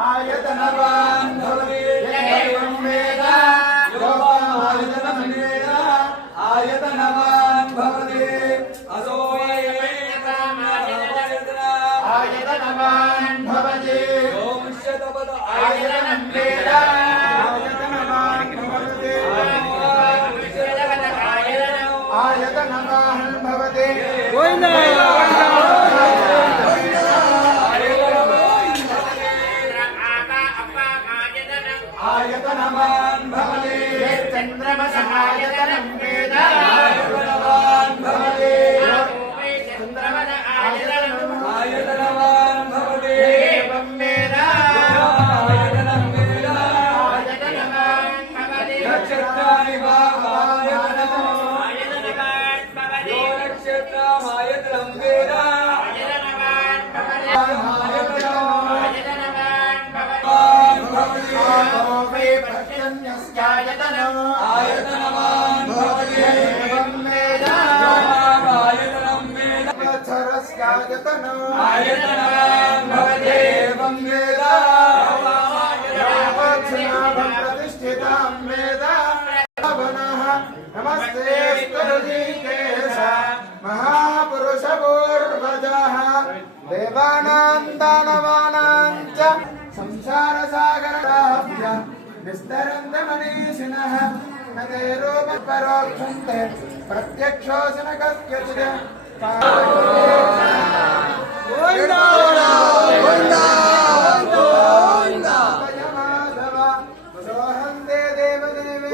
आयतनवान् भवति एवं वेद यो आयतनवान् भवति असो आयतनवान् भवति आयतनं वेद आयतनवान् भवति आयतनवान् भवति आयतनवान् भवति चन्द्रमसहायतनं वेद आयतनवान् भवति चन्द्रमस आयतनवान् भवति एवं वेद आयतनं वेद आयतनवान् भवति नक्षत्राणि वा आयतनवान् भवति यो नक्षत्रमायतनं वेद आयतनवान् भवति आयतनवान् भवति एवं वेद आयतनं वेद आयतनवान् भवति एवं वेद प्रतिष्ठितां वेद नमस्ते स्तुतिकेश महापुरुष पूर्वजः देवानां दानवानां च संसार सागराभ्य विस्तरन्त मनीषिणः न ते रूपपरोक्षन्ते प्रत्यक्षोऽसि न कस्यचित् सोऽहं ते देवदेवे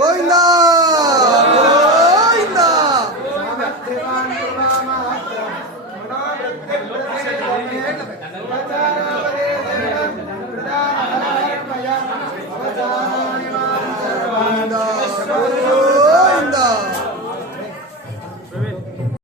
सामर्थ्यवान् कृपामात्रं मनोवृत्तिप्रतिष्ठितम्